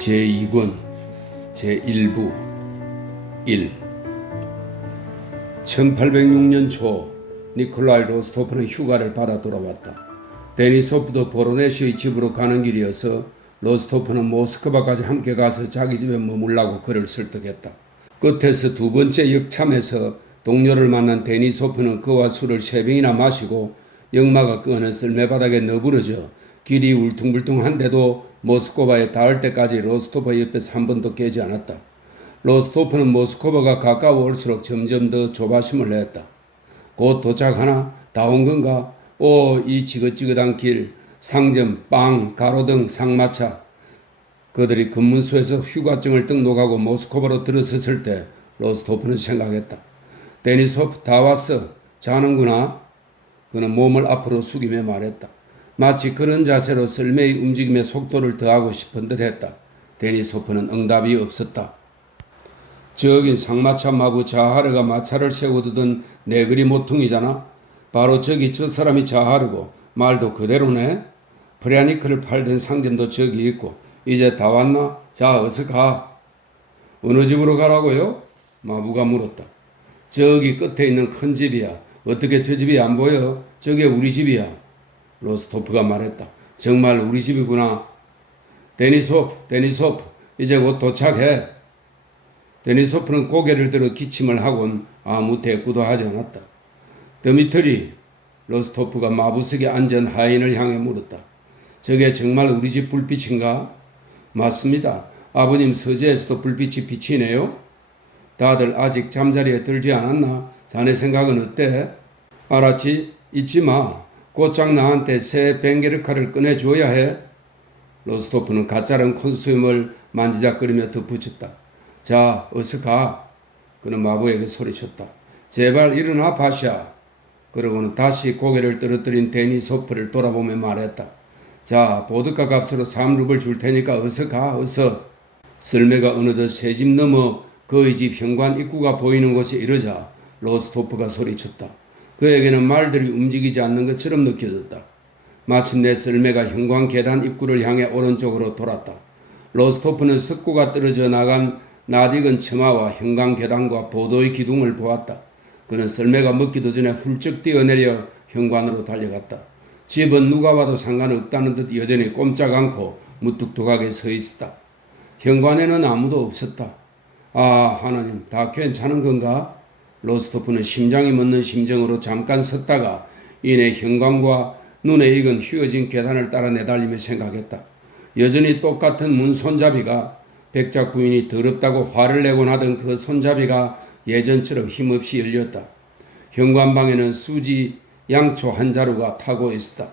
제2권 제1부 1. 1806년 초 니콜라이 로스토프는 휴가를 받아 돌아왔다. 데니소프도 보로네시의 집으로 가는 길이어서 로스토프는 모스크바까지 함께 가서 자기 집에 머물라고 그를 설득했다. 끝에서 두 번째 역참에서 동료를 만난 데니소프는 그와 술을 3병이나 마시고 역마가 끄는 썰매바닥에 너부러져 길이 울퉁불퉁한데도 모스크바에 닿을 때까지 로스토프 옆에서 한 번도 깨지 않았다. 로스토프는 모스크바가 가까워올수록 점점 더 조바심을 냈다. 곧 도착하나? 다 온 건가? 이 지긋지긋한 길, 상점, 빵, 가로등, 상마차. 그들이 검문소에서 휴가증을 등록하고 모스크바로 들어섰을 때 로스토프는 생각했다. 데니소프 다 왔어. 자는구나. 그는 몸을 앞으로 숙이며 말했다. 마치 그런 자세로 썰매의 움직임에 속도를 더하고 싶은 듯 했다. 데니소프는 응답이 없었다. 저긴 상마차 마부 자하르가 마차를 세우던 네그리 모퉁이잖아. 바로 저기 저 사람이 자하르고 말도 그대로네. 프리아니크를 팔던 상점도 저기 있고 이제 다 왔나? 자 어서 가. 어느 집으로 가라고요? 마부가 물었다. 저기 끝에 있는 큰 집이야. 어떻게 저 집이 안 보여? 저게 우리 집이야. 로스토프가 말했다. 정말 우리 집이구나. 데니소프, 이제 곧 도착해. 데니소프는 고개를 들어 기침을 하곤 아무 대꾸도 하지 않았다. 드미트리, 로스토프가 마부석에 앉은 하인을 향해 물었다. 저게 정말 우리 집 불빛인가? 맞습니다. 아버님 서재에서도 불빛이 비치네요. 다들 아직 잠자리에 들지 않았나? 자네 생각은 어때? 알았지? 잊지 마. 곧장 나한테 새 벵게르카를 꺼내줘야 해. 로스토프는 가짜른 콘수염을 만지작거리며 덧붙였다. 자, 어서 가. 그는 마부에게 소리쳤다. 제발 일어나 파샤. 그러고는 다시 고개를 떨어뜨린 데니소프를 돌아보며 말했다. 자, 보드카 값으로 3루블 줄 테니까 어서 가, 어서. 썰매가 어느덧 새 집 넘어 그의 집 현관 입구가 보이는 곳에 이르자 로스토프가 소리쳤다. 그에게는 말들이 움직이지 않는 것처럼 느껴졌다. 마침내 썰매가 현관 계단 입구를 향해 오른쪽으로 돌았다. 로스토프는 석고가 떨어져 나간 낯익은 처마와 현관 계단과 보도의 기둥을 보았다. 그는 썰매가 먹기도 전에 훌쩍 뛰어내려 현관으로 달려갔다. 집은 누가 봐도 상관없다는 듯 여전히 꼼짝 않고 무뚝뚝하게 서 있었다. 현관에는 아무도 없었다. 아, 하나님, 다 괜찮은 건가? 로스토프는 심장이 멎는 심정으로 잠깐 섰다가 이내 현관과 눈에 익은 휘어진 계단을 따라 내달리며 생각했다. 여전히 똑같은 문 손잡이가 백작 부인이 더럽다고 화를 내곤 하던 그 손잡이가 예전처럼 힘없이 열렸다. 현관방에는 수지 양초 한 자루가 타고 있었다.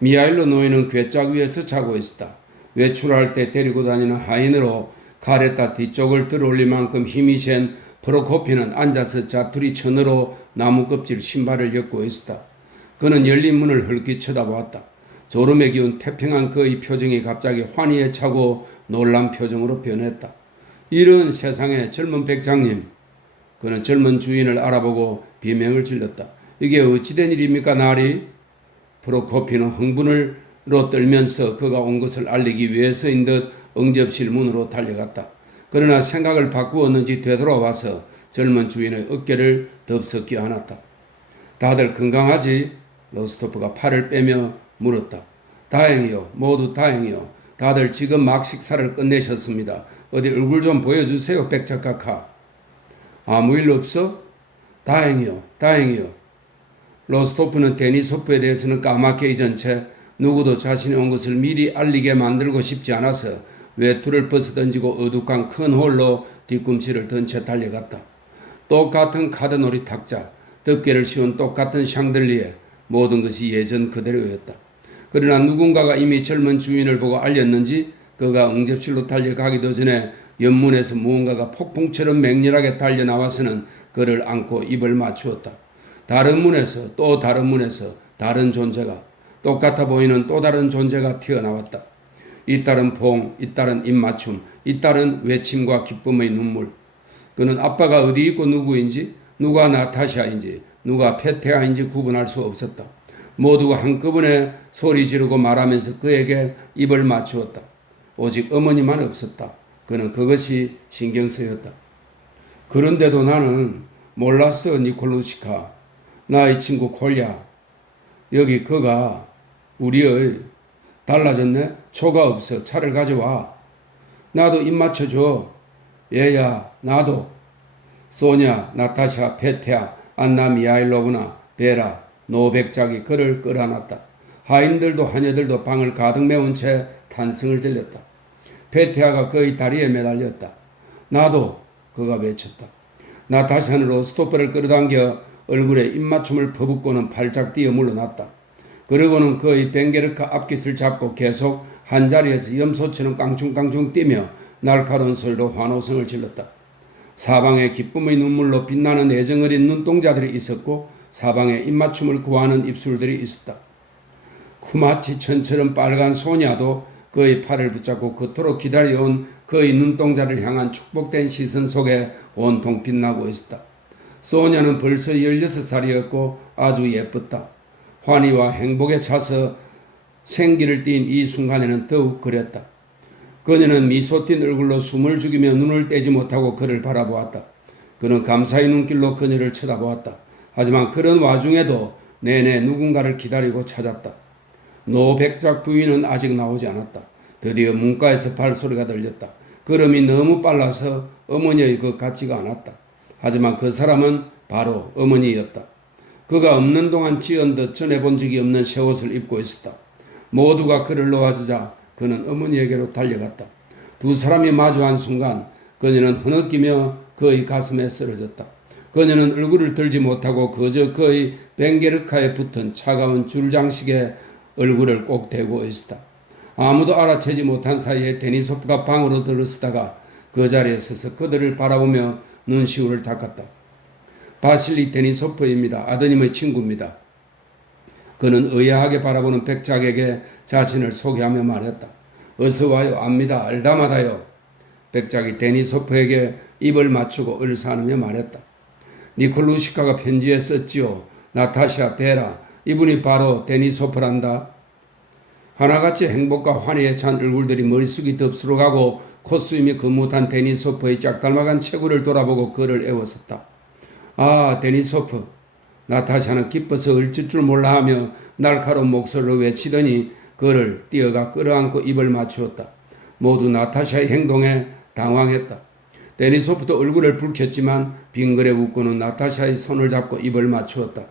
미하일로 노예는 괴짝 위에서 자고 있었다. 외출할 때 데리고 다니는 하인으로 가레타 뒤쪽을 들어올릴 만큼 힘이 센 프로코피는 앉아서 자투리 천으로 나무 껍질 신발을 엮고 있었다. 그는 열린 문을 흘낏 쳐다보았다. 졸음에 기운 태평한 그의 표정이 갑자기 환희에 차고 놀란 표정으로 변했다. 이런 세상에 젊은 백장님. 그는 젊은 주인을 알아보고 비명을 질렀다. 이게 어찌된 일입니까 나리? 프로코피는 흥분으로 떨면서 그가 온 것을 알리기 위해서인 듯 응접실 문으로 달려갔다. 그러나 생각을 바꾸었는지 되돌아와서 젊은 주인의 어깨를 덥석 껴안았다. 다들 건강하지? 로스토프가 팔을 빼며 물었다. 다행이요. 모두 다행이요. 다들 지금 막 식사를 끝내셨습니다. 어디 얼굴 좀 보여주세요. 백작가카. 아무 일 없어? 다행이요. 로스토프는 데니소프에 대해서는 까맣게 잊은 채 누구도 자신이 온 것을 미리 알리게 만들고 싶지 않아서 외투를 벗어던지고 어둑한 큰 홀로 뒤꿈치를 든 채 달려갔다. 똑같은 카드놀이 탁자, 덮개를 씌운 똑같은 샹들리에 모든 것이 예전 그대로였다. 그러나 누군가가 이미 젊은 주인을 보고 알렸는지 그가 응접실로 달려가기도 전에 옆문에서 무언가가 폭풍처럼 맹렬하게 달려나와서는 그를 안고 입을 맞추었다. 다른 문에서 또 다른 문에서 다른 존재가 똑같아 보이는 또 다른 존재가 튀어나왔다. 잇따른 포옹, 잇따른 입맞춤, 잇따른 외침과 기쁨의 눈물. 그는 아빠가 어디 있고 누구인지, 누가 나타샤인지, 누가 페테아인지 구분할 수 없었다. 모두가 한꺼번에 소리 지르고 말하면서 그에게 입을 맞추었다. 오직 어머니만 없었다. 그는 그것이 신경 쓰였다. 그런데도 나는 몰랐어, 니콜루시카. 나의 친구 콜야. 여기 그가 우리의 달라졌네? 초가 없어. 차를 가져와. 나도 입 맞춰줘. 얘야, 나도. 소냐, 나타샤, 페테아, 안나, 미하일로브나, 베라, 노백작이 그를 끌어안았다. 하인들도 하녀들도 방을 가득 메운 채 탄성을 들렸다. 페테아가 그의 다리에 매달렸다. 나도, 그가 외쳤다. 나타샤는 로스토프를 끌어당겨 얼굴에 입맞춤을 퍼붓고는 발작 뛰어 물러났다. 그러고는 그의 벵게르카 앞깃을 잡고 계속 한자리에서 염소처럼 깡충깡충 뛰며 날카로운 소리로 환호성을 질렀다. 사방에 기쁨의 눈물로 빛나는 애정어린 눈동자들이 있었고 사방에 입맞춤을 구하는 입술들이 있었다. 쿠마치 천처럼 빨간 소냐도 그의 팔을 붙잡고 그토록 기다려온 그의 눈동자를 향한 축복된 시선 속에 온통 빛나고 있었다. 소냐는 벌써 16살이었고 아주 예뻤다. 환희와 행복에 차서 생기를 띤 이 순간에는 더욱 그랬다. 그녀는 미소 띤 얼굴로 숨을 죽이며 눈을 떼지 못하고 그를 바라보았다. 그는 감사의 눈길로 그녀를 쳐다보았다. 하지만 그런 와중에도 내내 누군가를 기다리고 찾았다. 노백작 부인은 아직 나오지 않았다. 드디어 문가에서 발소리가 들렸다. 걸음이 너무 빨라서 어머니의 것 같지가 않았다. 하지만 그 사람은 바로 어머니였다. 그가 없는 동안 지은 듯 전해본 적이 없는 새 옷을 입고 있었다. 모두가 그를 놓아주자 그는 어머니에게로 달려갔다. 두 사람이 마주한 순간 그녀는 흐느끼며 그의 가슴에 쓰러졌다. 그녀는 얼굴을 들지 못하고 그저 그의 벵게르카에 붙은 차가운 줄장식에 얼굴을 꼭 대고 있었다. 아무도 알아채지 못한 사이에 데니소프가 방으로 들어서다가 그 자리에 서서 그들을 바라보며 눈시울을 닦았다. 바실리 데니소프입니다. 아드님의 친구입니다. 그는 의아하게 바라보는 백작에게 자신을 소개하며 말했다. 어서 와요. 압니다. 알다마다요. 백작이 데니소프에게 입을 맞추고 을사하며 말했다. 니콜루시카가 편지에 썼지요. 나타샤, 베라. 이분이 바로 데니소프란다. 하나같이 행복과 환희에 찬 얼굴들이 머릿속이 덥수룩하고 콧수임이 거뭇한 데니소프의 짝닮아간 체구를 돌아보고 그를 애워쌌다. 아, 데니소프. 나타샤는 기뻐서 얼칠 줄 몰라 하며 날카로운 목소리로 외치더니 그를 뛰어가 끌어안고 입을 맞추었다. 모두 나타샤의 행동에 당황했다. 데니소프도 얼굴을 붉혔지만 빙그레 웃고는 나타샤의 손을 잡고 입을 맞추었다.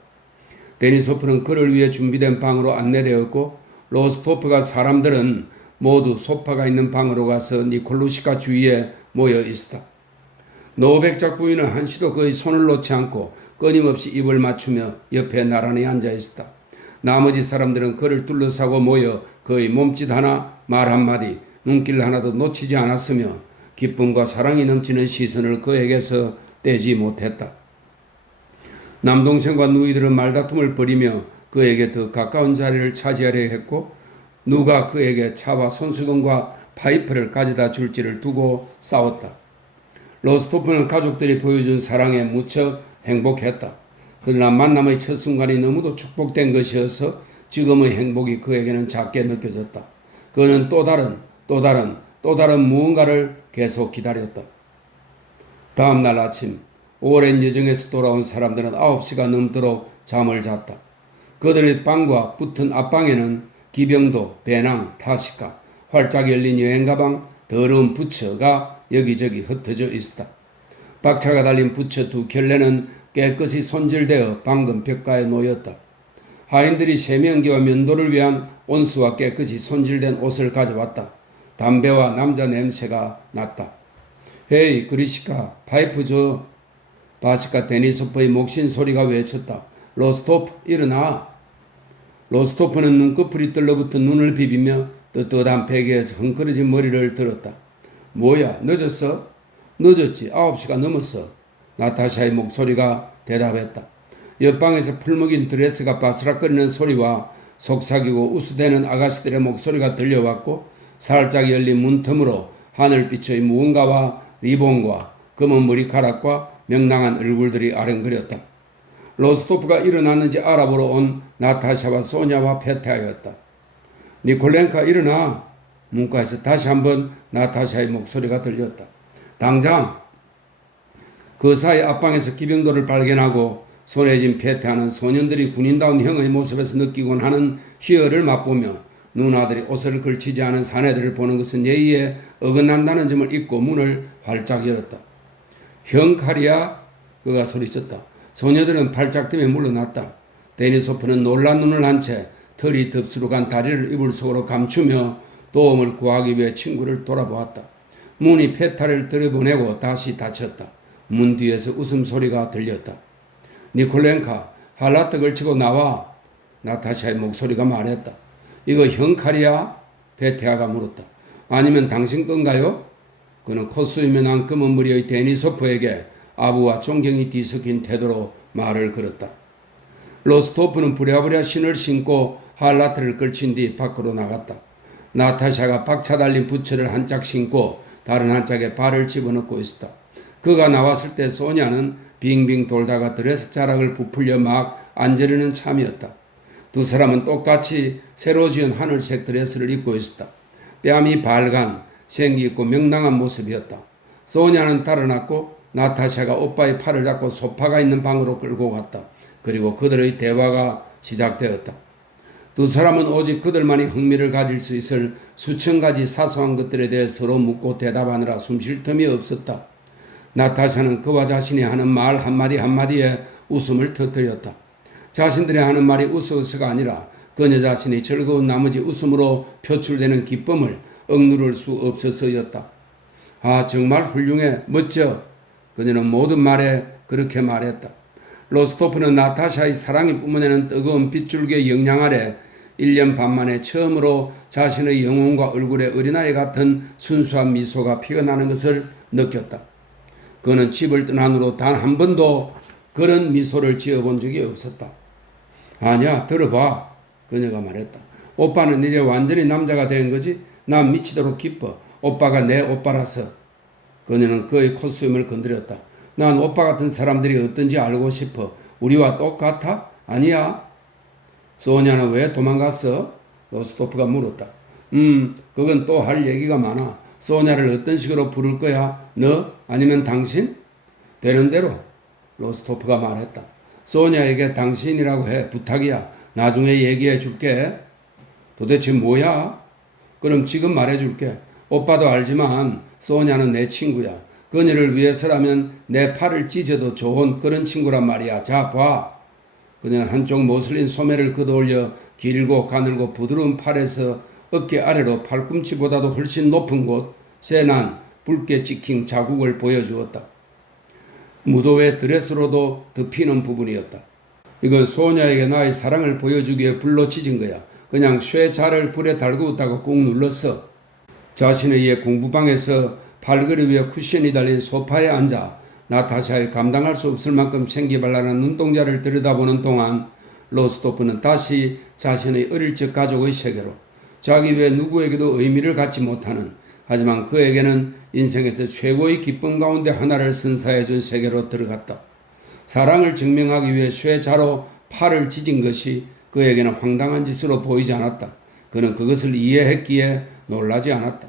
데니소프는 그를 위해 준비된 방으로 안내되었고 로스토프가 사람들은 모두 소파가 있는 방으로 가서 니콜루시카 주위에 모여 있었다. 노백작 부인은 한시도 그의 손을 놓지 않고 끊임없이 입을 맞추며 옆에 나란히 앉아 있었다. 나머지 사람들은 그를 둘러싸고 모여 그의 몸짓 하나, 말 한마디, 눈길 하나도 놓치지 않았으며 기쁨과 사랑이 넘치는 시선을 그에게서 떼지 못했다. 남동생과 누이들은 말다툼을 벌이며 그에게 더 가까운 자리를 차지하려 했고 누가 그에게 차와 손수건과 파이프를 가져다 줄지를 두고 싸웠다. 로스토프는 가족들이 보여준 사랑에 무척 행복했다. 그러나 만남의 첫 순간이 너무도 축복된 것이어서 지금의 행복이 그에게는 작게 느껴졌다. 그는 또 다른 무언가를 계속 기다렸다. 다음 날 아침 오랜 여정에서 돌아온 사람들은 9시가 넘도록 잠을 잤다. 그들의 방과 붙은 앞방에는 기병도, 배낭, 타시카, 활짝 열린 여행가방, 더러운 부처가 여기저기 흩어져 있었다. 박차가 달린 부처 두 켤레는 깨끗이 손질되어 방금 벽가에 놓였다. 하인들이 세면기와 면도를 위한 온수와 깨끗이 손질된 옷을 가져왔다. 담배와 남자 냄새가 났다. 헤이 그리시카 파이프 줘. 바시카 데니소프의 목신 소리가 외쳤다. 로스토프 일어나. 로스토프는 눈꺼풀이 떨러붙은 눈을 비비며 떳떳한 베개에서 헝클어진 머리를 들었다. 뭐야 늦었어? 늦었지. 9시가 넘었어. 나타샤의 목소리가 대답했다. 옆방에서 풀먹인 드레스가 바스락거리는 소리와 속삭이고 우수대는 아가씨들의 목소리가 들려왔고 살짝 열린 문틈으로 하늘빛의 무언가와 리본과 검은 머리카락과 명랑한 얼굴들이 아른거렸다. 로스토프가 일어났는지 알아보러 온 나타샤와 소냐와 페타였다. 니콜렌카 일어나. 문과에서 다시 한번 나타샤의 목소리가 들렸다. 당장 그 사이 앞방에서 기병도를 발견하고 손에 쥔 패퇴하는 소년들이 군인다운 형의 모습에서 느끼곤 하는 희열을 맛보며 누나들이 옷을 걸치지 않은 사내들을 보는 것은 예의에 어긋난다는 점을 잊고 문을 활짝 열었다. 형 칼이야? 그가 소리쳤다. 소녀들은 팔짝 뛰며 물러났다. 데니소프는 놀란 눈을 한 채 털이 덥수룩한 다리를 이불 속으로 감추며 도움을 구하기 위해 친구를 돌아보았다. 문이 페타를 들여보내고 다시 닫혔다. 문 뒤에서 웃음소리가 들렸다. 니콜렌카, 할라트 걸치고 나와. 나타샤의 목소리가 말했다. 이거 형 칼이야? 베테아가 물었다. 아니면 당신 건가요? 그는 콧수이면한 검은 머리의 데니소프에게 아부와 존경이 뒤섞인 태도로 말을 걸었다. 로스토프는 부랴부랴 신을 신고 할라트를 걸친 뒤 밖으로 나갔다. 나타샤가 박차 달린 부츠를 한 짝 신고 다른 한 짝에 발을 집어넣고 있었다. 그가 나왔을 때 소냐는 빙빙 돌다가 드레스 자락을 부풀려 막 앉으려는 참이었다. 두 사람은 똑같이 새로 지은 하늘색 드레스를 입고 있었다. 뺨이 발간, 생기 있고 명랑한 모습이었다. 소냐는 따라났고 나타샤가 오빠의 팔을 잡고 소파가 있는 방으로 끌고 갔다. 그리고 그들의 대화가 시작되었다. 두 사람은 오직 그들만이 흥미를 가질 수 있을 수천 가지 사소한 것들에 대해 서로 묻고 대답하느라 숨쉴 틈이 없었다. 나타샤는 그와 자신이 하는 말 한마디 한마디에 웃음을 터뜨렸다. 자신들이 하는 말이 우스우스가 아니라 그녀 자신이 즐거운 나머지 웃음으로 표출되는 기쁨을 억누를 수 없어서였다. 아, 정말 훌륭해, 멋져. 그녀는 모든 말에 그렇게 말했다. 로스토프는 나타샤의 사랑이 뿜어내는 뜨거운 빗줄기의 영향 아래 1년 반 만에 처음으로 자신의 영혼과 얼굴에 어린아이 같은 순수한 미소가 피어나는 것을 느꼈다. 그는 집을 떠난 후로 단 한 번도 그런 미소를 지어본 적이 없었다. 아니야, 들어봐. 그녀가 말했다. 오빠는 이제 완전히 남자가 된 거지? 난 미치도록 기뻐. 오빠가 내 오빠라서. 그녀는 그의 콧수염을 건드렸다. 난 오빠 같은 사람들이 어떤지 알고 싶어. 우리와 똑같아? 아니야. 소냐는 왜 도망갔어? 로스토프가 물었다. 그건 또 할 얘기가 많아. 소냐를 어떤 식으로 부를 거야? 너? 아니면 당신? 되는 대로. 로스토프가 말했다. 소냐에게 당신이라고 해. 부탁이야. 나중에 얘기해 줄게. 도대체 뭐야? 그럼 지금 말해 줄게. 오빠도 알지만 소냐는 내 친구야. 그녀를 위해서라면 내 팔을 찢어도 좋은 그런 친구란 말이야. 자, 봐. 그녀는 한쪽 모슬린 소매를 걷어올려 길고 가늘고 부드러운 팔에서 어깨 아래로 팔꿈치보다도 훨씬 높은 곳, 세난 붉게 찍힌 자국을 보여주었다. 무도의 드레스로도 덮이는 부분이었다. 이건 소녀에게 나의 사랑을 보여주기 위해 불로 찢은 거야. 그냥 쇠자를 불에 달구었다고 꾹 눌렀어. 자신의 옛 공부방에서 팔걸이 위에 쿠션이 달린 소파에 앉아 나타샤의 감당할 수 없을 만큼 생기발랄한 눈동자를 들여다보는 동안 로스토프는 다시 자신의 어릴 적 가족의 세계로 자기 외 누구에게도 의미를 갖지 못하는 하지만 그에게는 인생에서 최고의 기쁨 가운데 하나를 선사해 준 세계로 들어갔다. 사랑을 증명하기 위해 쇠자로 팔을 찢은 것이 그에게는 황당한 짓으로 보이지 않았다. 그는 그것을 이해했기에 놀라지 않았다.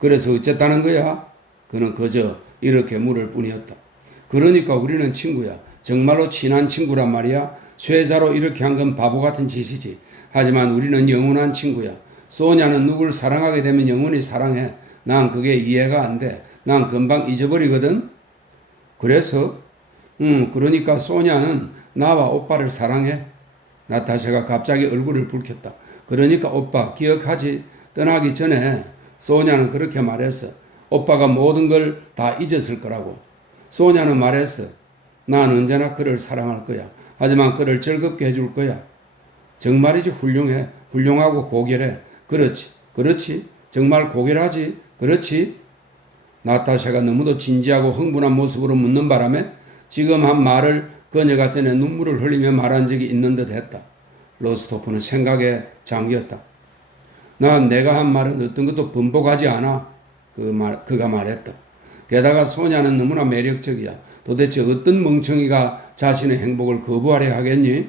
그래서 어쨌다는 거야? 그는 그저 이렇게 물을 뿐이었다. 그러니까 우리는 친구야. 정말로 친한 친구란 말이야. 쇠자로 이렇게 한 건 바보 같은 짓이지. 하지만 우리는 영원한 친구야. 소냐는 누굴 사랑하게 되면 영원히 사랑해. 난 그게 이해가 안 돼. 난 금방 잊어버리거든. 그래서 그러니까 소냐는 나와 오빠를 사랑해. 나타샤가 갑자기 얼굴을 붉혔다. 그러니까 오빠 기억하지? 떠나기 전에 소냐는 그렇게 말했어. 오빠가 모든 걸 다 잊었을 거라고. 소냐는 말했어. 난 언제나 그를 사랑할 거야. 하지만 그를 즐겁게 해줄 거야. 정말이지 훌륭해. 훌륭하고 고결해. 그렇지. 그렇지. 정말 고결하지. 그렇지. 나타샤가 너무도 진지하고 흥분한 모습으로 묻는 바람에 지금 한 말을 그녀가 전에 눈물을 흘리며 말한 적이 있는 듯 했다. 로스토프는 생각에 잠겼다. 난 내가 한 말은 어떤 것도 번복하지 않아. 그가 말했다. 게다가 소냐는 너무나 매력적이야. 도대체 어떤 멍청이가 자신의 행복을 거부하려 하겠니?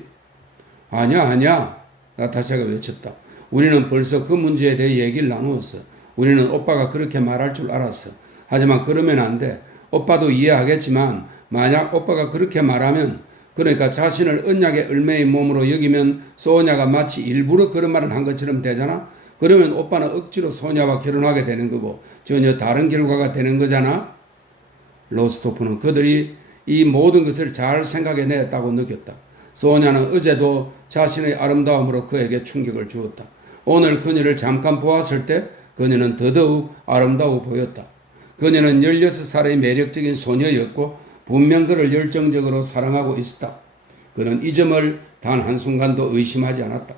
아니야. 나타샤가 외쳤다. 우리는 벌써 그 문제에 대해 얘기를 나누었어. 우리는 오빠가 그렇게 말할 줄 알았어. 하지만 그러면 안 돼. 오빠도 이해하겠지만 만약 오빠가 그렇게 말하면 그러니까 자신을 언약의 을매의 몸으로 여기면 소냐가 마치 일부러 그런 말을 한 것처럼 되잖아. 그러면 오빠는 억지로 소냐와 결혼하게 되는 거고 전혀 다른 결과가 되는 거잖아. 로스토프는 그들이 이 모든 것을 잘 생각해냈다고 느꼈다. 소냐는 어제도 자신의 아름다움으로 그에게 충격을 주었다. 오늘 그녀를 잠깐 보았을 때 그녀는 더더욱 아름다워 보였다. 그녀는 16살의 매력적인 소녀였고 분명 그를 열정적으로 사랑하고 있었다. 그는 이 점을 단 한순간도 의심하지 않았다.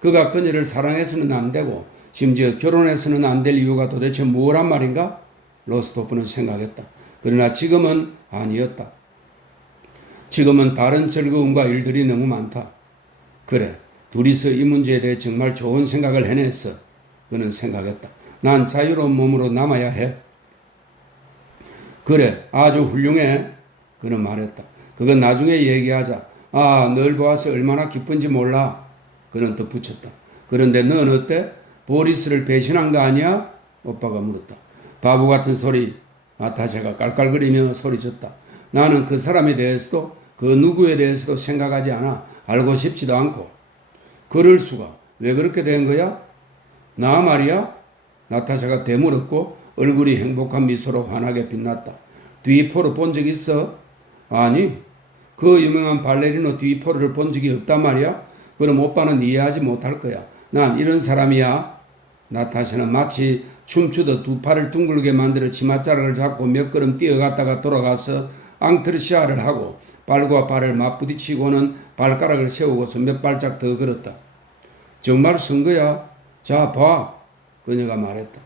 그가 그녀를 사랑해서는 안 되고 심지어 결혼해서는 안 될 이유가 도대체 뭐란 말인가? 로스토프는 생각했다. 그러나 지금은 아니었다. 지금은 다른 즐거움과 일들이 너무 많다. 그래, 둘이서 이 문제에 대해 정말 좋은 생각을 해냈어. 그는 생각했다. 난 자유로운 몸으로 남아야 해. 그래, 아주 훌륭해. 그는 말했다. 그건 나중에 얘기하자. 아, 널 보아서 얼마나 기쁜지 몰라. 그는 덧붙였다. 그런데 넌 어때? 보리스를 배신한 거 아니야? 오빠가 물었다. 바보 같은 소리. 나타샤가 깔깔거리며 소리쳤다. 나는 그 사람에 대해서도 그 누구에 대해서도 생각하지 않아. 알고 싶지도 않고. 그럴 수가. 왜 그렇게 된 거야? 나 말이야? 나타샤가 되물었고 얼굴이 행복한 미소로 환하게 빛났다. 뒤포를 본 적 있어? 아니. 그 유명한 발레리노 뒤포를 본 적이 없단 말이야? 그럼 오빠는 이해하지 못할 거야. 난 이런 사람이야. 나타샤는 마치 춤추듯 두 팔을 둥글게 만들어 치맛자락을 잡고 몇 걸음 뛰어갔다가 돌아가서 앙트르시아를 하고 발과 발을 맞부딪히고는 발가락을 세우고서 몇 발짝 더 걸었다. 정말 쓴 거야? 자, 봐. 그녀가 말했다.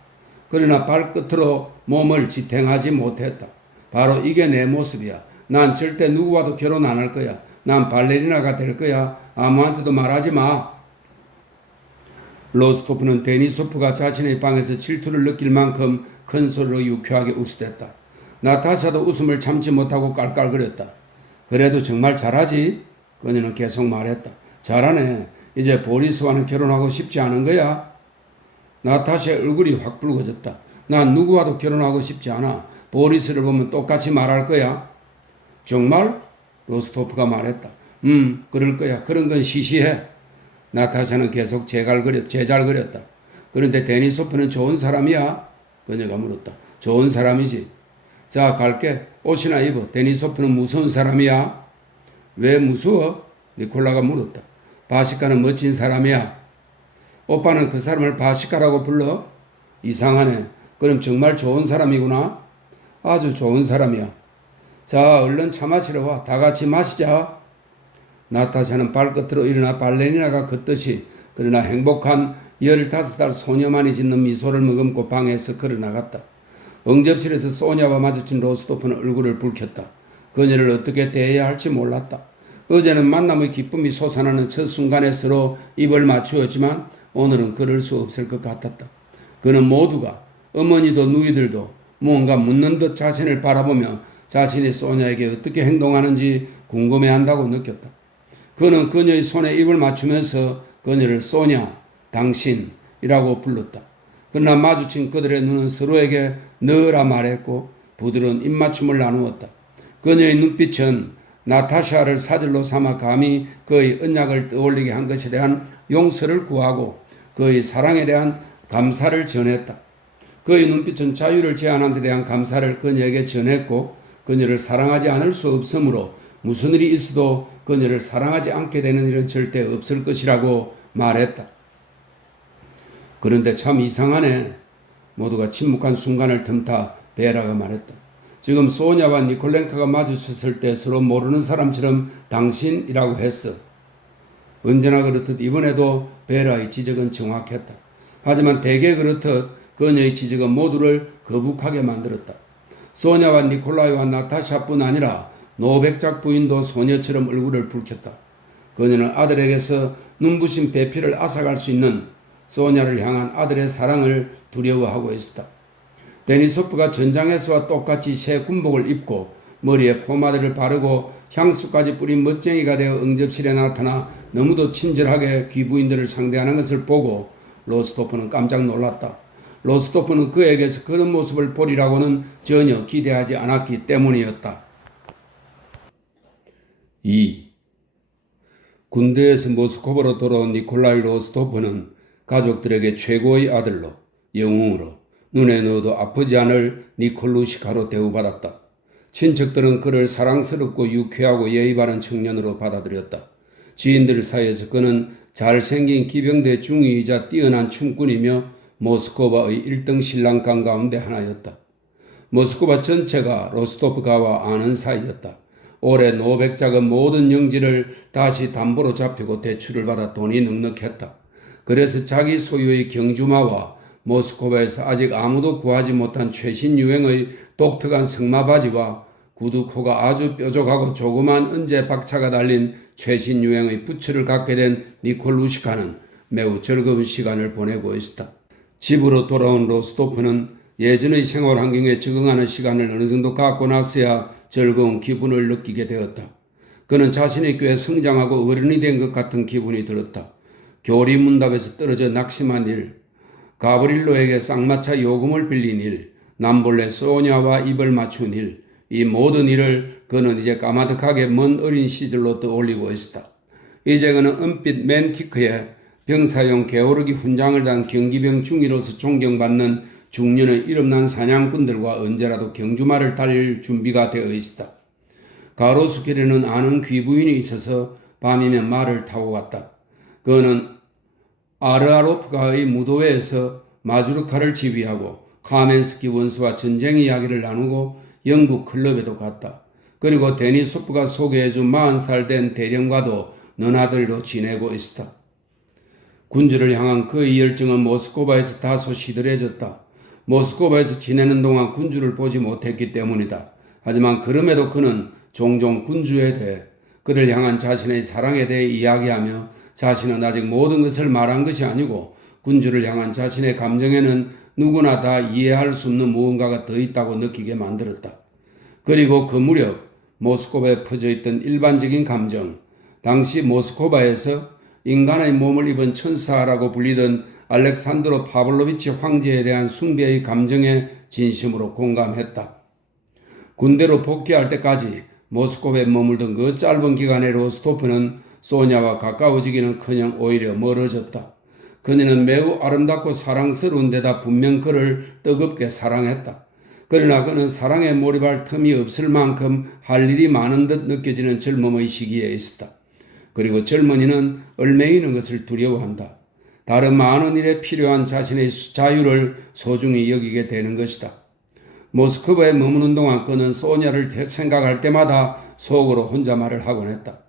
그러나 발끝으로 몸을 지탱하지 못했다. 바로 이게 내 모습이야. 난 절대 누구와도 결혼 안 할 거야. 난 발레리나가 될 거야. 아무한테도 말하지 마. 로스토프는 데니소프가 자신의 방에서 질투를 느낄 만큼 큰 소리로 유쾌하게 웃으댔다. 나타샤도 웃음을 참지 못하고 깔깔거렸다. 그래도 정말 잘하지? 그녀는 계속 말했다. 잘하네. 이제 보리스와는 결혼하고 싶지 않은 거야? 나타샤의 얼굴이 확 붉어졌다. 난 누구와도 결혼하고 싶지 않아. 보리스를 보면 똑같이 말할 거야. 정말? 로스토프가 말했다. 그럴 거야. 그런 건 시시해. 나타샤는 계속 제잘거렸다. 그런데 데니소프는 좋은 사람이야? 그녀가 물었다. 좋은 사람이지. 자, 갈게. 옷이나 입어. 데니소프는 무서운 사람이야? 왜 무서워? 니콜라가 물었다. 바시카는 멋진 사람이야. 오빠는 그 사람을 바시카라고 불러? 이상하네. 그럼 정말 좋은 사람이구나? 아주 좋은 사람이야. 자, 얼른 차 마시러 와. 다 같이 마시자. 나타샤는 발끝으로 일어나 발레리나가 걷듯이 그러나 행복한 15살 소녀만이 짓는 미소를 머금고 방에서 걸어나갔다. 응접실에서 소냐와 마주친 로스토프는 얼굴을 붉혔다. 그녀를 어떻게 대해야 할지 몰랐다. 어제는 만남의 기쁨이 솟아나는 첫 순간에 서로 입을 맞추었지만 오늘은 그럴 수 없을 것 같았다. 그는 모두가 어머니도 누이들도 무언가 묻는 듯 자신을 바라보며 자신이 소냐에게 어떻게 행동하는지 궁금해한다고 느꼈다. 그는 그녀의 손에 입을 맞추면서 그녀를 소냐, 당신이라고 불렀다. 그러나 마주친 그들의 눈은 서로에게 너라 말했고 부드러운 입맞춤을 나누었다. 그녀의 눈빛은 나타샤를 사절로 삼아 감히 그의 언약을 떠올리게 한 것에 대한 용서를 구하고 그의 사랑에 대한 감사를 전했다. 그의 눈빛은 자유를 제한한 데 대한 감사를 그녀에게 전했고 그녀를 사랑하지 않을 수 없으므로 무슨 일이 있어도 그녀를 사랑하지 않게 되는 일은 절대 없을 것이라고 말했다. 그런데 참 이상하네. 모두가 침묵한 순간을 틈타 베라가 말했다. 지금 소냐와 니콜렌카가 마주쳤을 때 서로 모르는 사람처럼 당신이라고 했어. 언제나 그렇듯 이번에도 베라의 지적은 정확했다. 하지만 대개 그렇듯 그녀의 지적은 모두를 거북하게 만들었다. 소냐와 니콜라이와 나타샤뿐 아니라 노백작 부인도 소녀처럼 얼굴을 붉혔다. 그녀는 아들에게서 눈부신 배필을 앗아갈 수 있는 소냐를 향한 아들의 사랑을 두려워하고 있었다. 데니소프가 전장에서와 똑같이 새 군복을 입고 머리에 포마드를 바르고 향수까지 뿌린 멋쟁이가 되어 응접실에 나타나 너무도 친절하게 귀부인들을 상대하는 것을 보고 로스토프는 깜짝 놀랐다. 로스토프는 그에게서 그런 모습을 보리라고는 전혀 기대하지 않았기 때문이었다. 2. 군대에서 모스크바로 돌아온 니콜라이 로스토프는 가족들에게 최고의 아들로, 영웅으로, 눈에 넣어도 아프지 않을 니콜루시카로 대우받았다. 친척들은 그를 사랑스럽고 유쾌하고 예의 바른 청년으로 받아들였다. 지인들 사이에서 그는 잘생긴 기병대 중위이자 뛰어난 춤꾼이며 모스크바의 1등 신랑감 가운데 하나였다. 모스크바 전체가 로스토프가와 아는 사이였다. 올해 노백작은 모든 영지를 다시 담보로 잡히고 대출을 받아 돈이 넉넉했다. 그래서 자기 소유의 경주마와 모스크바에서 아직 아무도 구하지 못한 최신 유행의 독특한 승마바지와 구두코가 아주 뾰족하고 조그만 은재 박차가 달린 최신 유행의 부츠를 갖게 된 니콜루시카는 매우 즐거운 시간을 보내고 있었다. 집으로 돌아온 로스토프는 예전의 생활 환경에 적응하는 시간을 어느 정도 갖고 나서야 즐거운 기분을 느끼게 되었다. 그는 자신이 꽤 성장하고 어른이 된 것 같은 기분이 들었다. 교리 문답에서 떨어져 낙심한 일, 가브릴로에게 쌍마차 요금을 빌린 일, 남몰래 소냐와 입을 맞춘 일, 이 모든 일을 그는 이제 까마득하게 먼 어린 시절로 떠올리고 있었다. 이제 그는 은빛 맨티크에 병사용 게오르기 훈장을 단 경기병 중위로서 존경받는 중년의 이름난 사냥꾼들과 언제라도 경주마를 달릴 준비가 되어 있었다. 가로수길에는 아는 귀부인이 있어서 밤이면 말을 타고 갔다. 그는 아르아로프가의 무도회에서 마주르카를 지휘하고 카멘스키 원수와 전쟁 이야기를 나누고 영국 클럽에도 갔다. 그리고 데니소프가 소개해준 40살 된 대령과도 너나들이로 지내고 있었다. 군주를 향한 그의 열정은 모스크바에서 다소 시들해졌다. 모스크바에서 지내는 동안 군주를 보지 못했기 때문이다. 하지만 그럼에도 그는 종종 군주에 대해 그를 향한 자신의 사랑에 대해 이야기하며 자신은 아직 모든 것을 말한 것이 아니고 군주를 향한 자신의 감정에는 누구나 다 이해할 수 없는 무언가가 더 있다고 느끼게 만들었다. 그리고 그 무렵 모스크바에 퍼져있던 일반적인 감정, 당시 모스크바에서 인간의 몸을 입은 천사라고 불리던 알렉산드로 파블로비치 황제에 대한 숭배의 감정에 진심으로 공감했다. 군대로 복귀할 때까지 모스크바에 머물던 그 짧은 기간에 로스토프는 소냐와 가까워지기는커녕 오히려 멀어졌다. 그녀는 매우 아름답고 사랑스러운 데다 분명 그를 뜨겁게 사랑했다. 그러나 그는 사랑에 몰입할 틈이 없을 만큼 할 일이 많은 듯 느껴지는 젊음의 시기에 있었다. 그리고 젊은이는 얼매이는 것을 두려워한다. 다른 많은 일에 필요한 자신의 자유를 소중히 여기게 되는 것이다. 모스크바에 머무는 동안 그는 소냐를 생각할 때마다 속으로 혼자 말을 하곤 했다.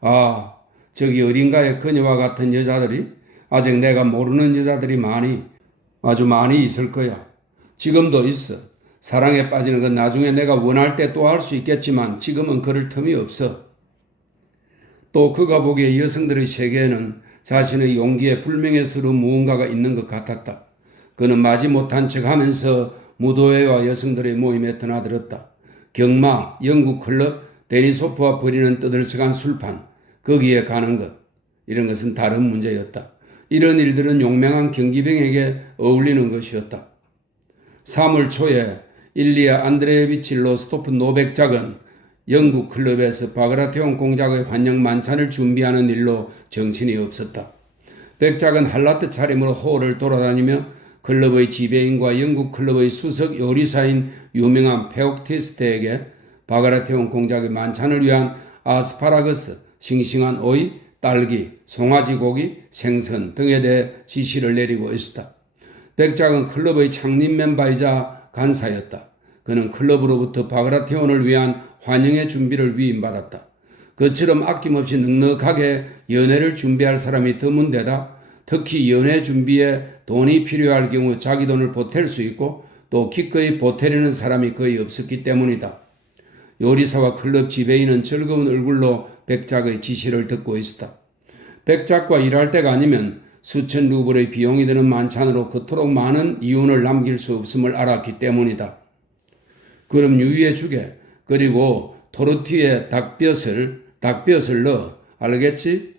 아, 저기 어딘가에 그녀와 같은 여자들이, 아직 내가 모르는 여자들이 아주 많이 있을 거야. 지금도 있어. 사랑에 빠지는 건 나중에 내가 원할 때 또 할 수 있겠지만 지금은 그럴 틈이 없어. 또 그가 보기에 여성들의 세계에는 자신의 용기에 불명예스러운 무언가가 있는 것 같았다. 그는 마지못한 척하면서 무도회와 여성들의 모임에 드나들었다. 경마, 영국 클럽, 데니소프와 벌이는 떠들썩한 술판, 거기에 가는 것, 이런 것은 다른 문제였다. 이런 일들은 용맹한 경기병에게 어울리는 것이었다. 3월 초에 일리아 안드레예비치 로스토프 노백작은 영국 클럽에서 바그라테온 공작의 환영 만찬을 준비하는 일로 정신이 없었다. 백작은 할라트 차림으로 홀을 돌아다니며 클럽의 지배인과 영국 클럽의 수석 요리사인 유명한 페옥티스트에게 바그라테온 공작의 만찬을 위한 아스파라거스, 싱싱한 오이, 딸기, 송아지 고기, 생선 등에 대해 지시를 내리고 있었다. 백작은 클럽의 창립 멤버이자 간사였다. 그는 클럽으로부터 바그라테온을 위한 환영의 준비를 위임받았다. 그처럼 아낌없이 넉넉하게 연회를 준비할 사람이 드문데다 특히 연회 준비에 돈이 필요할 경우 자기 돈을 보탤 수 있고 또 기꺼이 보태려는 사람이 거의 없었기 때문이다. 요리사와 클럽 지배인은 즐거운 얼굴로 백작의 지시를 듣고 있었다. 백작과 일할 때가 아니면 수천 루블의 비용이 드는 만찬으로 그토록 많은 이윤을 남길 수 없음을 알았기 때문이다. 그럼 유위에 죽에 그리고 토르티에 닭뼈를 넣어. 알겠지?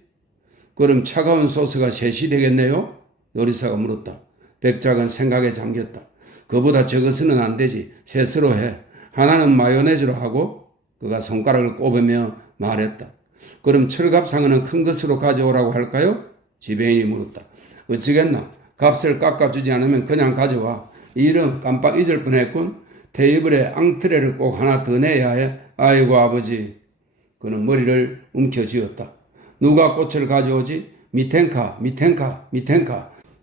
그럼 차가운 소스가 셋이 되겠네요? 요리사가 물었다. 백작은 생각에 잠겼다. 그보다 적어서는 안 되지. 셋으로 해. 하나는 마요네즈로 하고 그가 손가락을 꼽으며 말했다. 그럼 철갑상어는 큰 것으로 가져오라고 할까요? 지배인이 물었다. 어찌겠나? 값을 깎아주지 않으면 그냥 가져와. 이 일은 깜빡 잊을 뻔했군. 테이블에 앙트레를 꼭 하나 더 내야 해. 아이고 아버지. 그는 머리를 움켜쥐었다. 누가 꽃을 가져오지? 미텐카.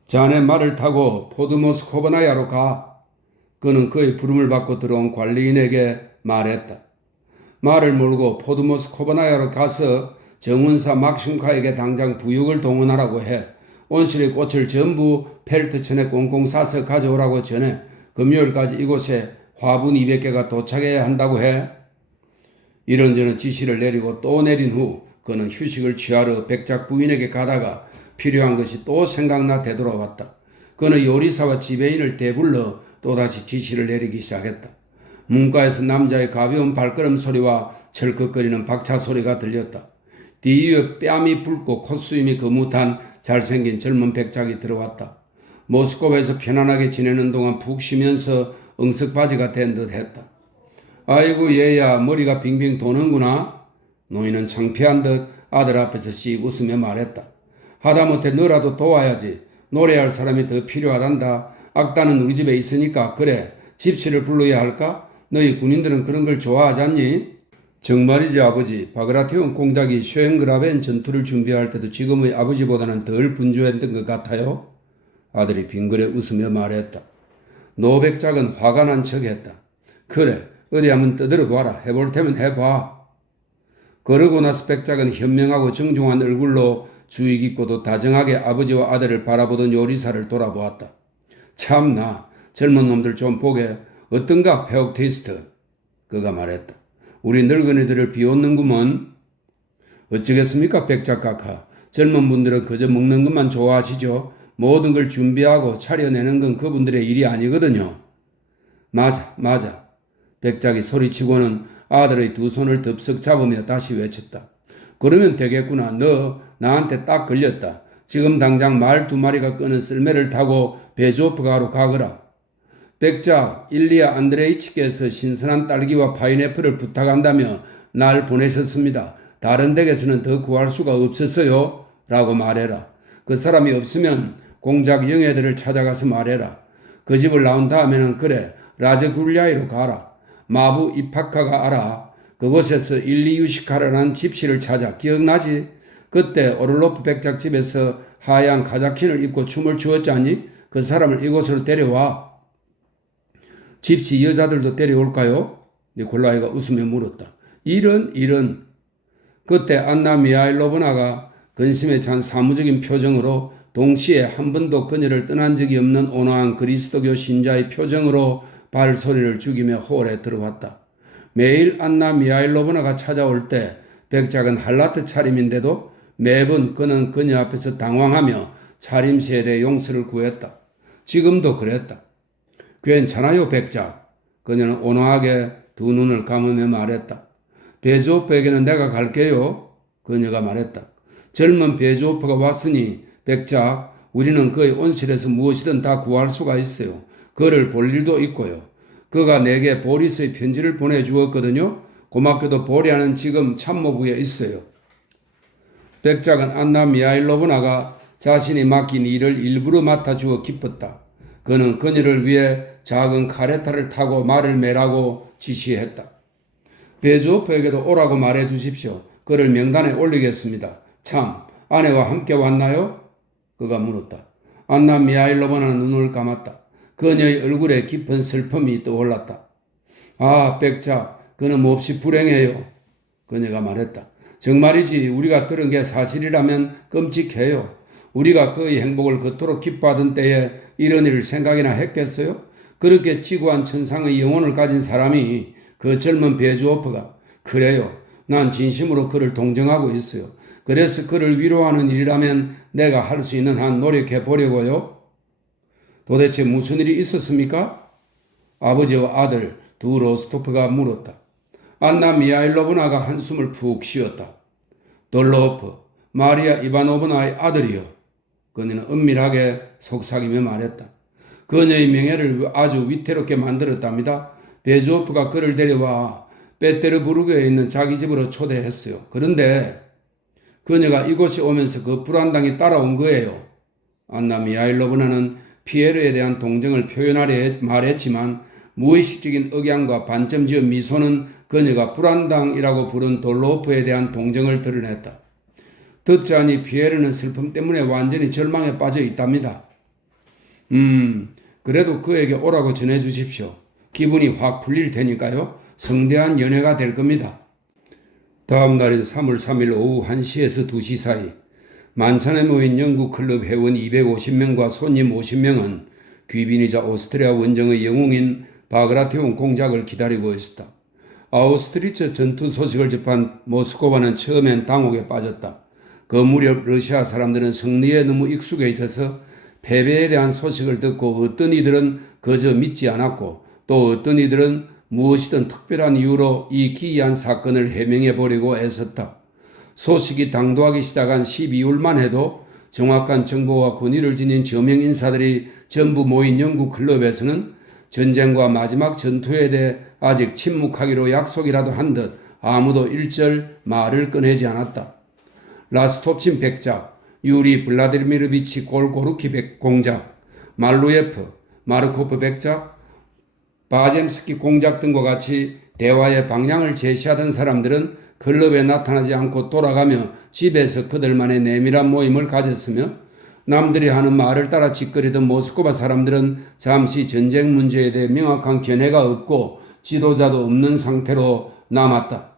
자네 말을 타고 포드모스코바나야로 가. 그는 그의 부름을 받고 들어온 관리인에게 말했다. 말을 몰고 포드모스코바나야로 가서 정운사 막심카에게 당장 부역을 동원하라고 해. 온실의 꽃을 전부 펠트천에 꽁꽁 싸서 가져오라고 전해. 금요일까지 이곳에 화분 200개가 도착해야 한다고 해. 이런저런 지시를 내리고 또 내린 후 그는 휴식을 취하러 백작 부인에게 가다가 필요한 것이 또 생각나 되돌아왔다. 그는 요리사와 지배인을 대불러 또다시 지시를 내리기 시작했다. 문가에서 남자의 가벼운 발걸음 소리와 철컥거리는 박차 소리가 들렸다. 뒤에 뺨이 붉고 콧수염이 거뭇한 잘생긴 젊은 백작이 들어왔다. 모스크바에서 편안하게 지내는 동안 푹 쉬면서 응석바지가 된 듯 했다. 아이고 얘야 머리가 빙빙 도는구나. 노인은 창피한 듯 아들 앞에서 씩 웃으며 말했다. 하다못해 너라도 도와야지. 노래할 사람이 더 필요하단다. 악단은 우리 집에 있으니까 그래. 집시를 불러야 할까? 너희 군인들은 그런 걸 좋아하지 않니? 정말이지 아버지. 바그라티온 공작이 슈엥그라벤 전투를 준비할 때도 지금의 아버지보다는 덜 분주했던 것 같아요. 아들이 빙그레 웃으며 말했다. 노백작은 화가 난 척했다. 그래 어디 한번 떠들어봐라. 해볼 테면 해봐. 그러고 나서 백작은 현명하고 정중한 얼굴로 주의 깊고도 다정하게 아버지와 아들을 바라보던 요리사를 돌아보았다. 참나 젊은 놈들 좀 보게. 어떤가 페옥 테이스트. 그가 말했다. 우리 늙은이들을 비웃는구먼. 어쩌겠습니까 백작가카. 젊은 분들은 그저 먹는 것만 좋아하시죠. 모든 걸 준비하고 차려내는 건 그분들의 일이 아니거든요. 맞아. 백작이 소리치고는 아들의 두 손을 덥석 잡으며 다시 외쳤다. 그러면 되겠구나. 너 나한테 딱 걸렸다. 지금 당장 말 2마리가 끄는 썰매를 타고 베조프가로 가거라. 백작 일리아 안드레이치께서 신선한 딸기와 파인애플을 부탁한다며 날 보내셨습니다. 다른 댁에서는 더 구할 수가 없었어요. 라고 말해라. 그 사람이 없으면 공작 영예들을 찾아가서 말해라. 그 집을 나온 다음에는 그래 라제굴리아이로 가라. 마부 이파카가 알아. 그곳에서 일리유시카라는 집시를 찾아. 기억나지? 그때 오를로프 백작 집에서 하얀 카자킨을 입고 춤을 추었지 않니? 그 사람을 이곳으로 데려와. 집시 여자들도 데려올까요? 니콜라이가 웃으며 물었다. 이런. 그때 안나 미하일로브나가 근심에 찬 사무적인 표정으로 동시에 한 번도 그녀를 떠난 적이 없는 온화한 그리스도교 신자의 표정으로 발소리를 죽이며 홀에 들어왔다. 매일 안나 미하일로브나가 찾아올 때 백작은 할라트 차림인데도 매번 그는 그녀 앞에서 당황하며 차림새에 대해 용서를 구했다. 지금도 그랬다. 괜찮아요 백작. 그녀는 온화하게 두 눈을 감으며 말했다. 베조프에게는 내가 갈게요. 그녀가 말했다. 젊은 베조프가 왔으니 백작 우리는 그의 온실에서 무엇이든 다 구할 수가 있어요. 그를 볼 일도 있고요. 그가 내게 보리스의 편지를 보내주었거든요. 고맙게도 보리아는 지금 참모부에 있어요. 백작은 안나 미하일로브나가 자신이 맡긴 일을 일부러 맡아주어 기뻤다. 그는 그녀를 위해 작은 카레타를 타고 말을 매라고 지시했다. 베조프에게도 오라고 말해 주십시오. 그를 명단에 올리겠습니다. 참, 아내와 함께 왔나요? 그가 물었다. 안나 미하일로브나는 눈을 감았다. 그녀의 얼굴에 깊은 슬픔이 떠올랐다. 아, 백작, 그는 몹시 불행해요. 그녀가 말했다. 정말이지 우리가 들은 게 사실이라면 끔찍해요. 우리가 그의 행복을 그토록 기뻐하던 때에 이런 일을 생각이나 했겠어요? 그렇게 지구한 천상의 영혼을 가진 사람이 그 젊은 베주오프가 그래요. 난 진심으로 그를 동정하고 있어요. 그래서 그를 위로하는 일이라면 내가 할 수 있는 한 노력해 보려고요. 도대체 무슨 일이 있었습니까? 아버지와 아들 두 로스토프가 물었다. 안나 미하일로브나가 한숨을 푹 쉬었다. 돌로프, 마리아 이바노브나의 아들이요. 그녀는 은밀하게 속삭이며 말했다. 그녀의 명예를 아주 위태롭게 만들었답니다. 베조프가 그를 데려와 페테르부르크에 있는 자기 집으로 초대했어요. 그런데 그녀가 이곳에 오면서 그 불안당이 따라온 거예요. 안나 미하일로브나는 피에르에 대한 동정을 표현하려 말했지만 무의식적인 억양과 반점 지은 미소는 그녀가 불안당이라고 부른 돌로프에 대한 동정을 드러냈다. 듣자니 피에르는 슬픔 때문에 완전히 절망에 빠져 있답니다. 그래도 그에게 오라고 전해주십시오. 기분이 확 풀릴 테니까요. 성대한 연회가 될 겁니다. 다음 날인 3월 3일 오후 1시에서 2시 사이 만찬에 모인 영국 클럽 회원 250명과 손님 50명은 귀빈이자 오스트리아 원정의 영웅인 바그라티온 공작을 기다리고 있었다. 아우스트리츠 전투 소식을 접한 모스크바는 처음엔 당혹에 빠졌다. 그 무렵 러시아 사람들은 승리에 너무 익숙해 있어서 패배에 대한 소식을 듣고 어떤 이들은 그저 믿지 않았고 또 어떤 이들은 무엇이든 특별한 이유로 이 기이한 사건을 해명해 보려고 애썼다. 소식이 당도하기 시작한 12월만 해도 정확한 정보와 권위를 지닌 저명 인사들이 전부 모인 영국 클럽에서는 전쟁과 마지막 전투에 대해 아직 침묵하기로 약속이라도 한 듯 아무도 일절 말을 꺼내지 않았다. 라스톱친 백작, 유리 블라디미르비치 골고루키 공작, 말루예프, 마르코프 백작, 바젬스키 공작 등과 같이 대화의 방향을 제시하던 사람들은 클럽에 나타나지 않고 돌아가며 집에서 그들만의 내밀한 모임을 가졌으며 남들이 하는 말을 따라 짓거리던 모스크바 사람들은 잠시 전쟁 문제에 대해 명확한 견해가 없고 지도자도 없는 상태로 남았다.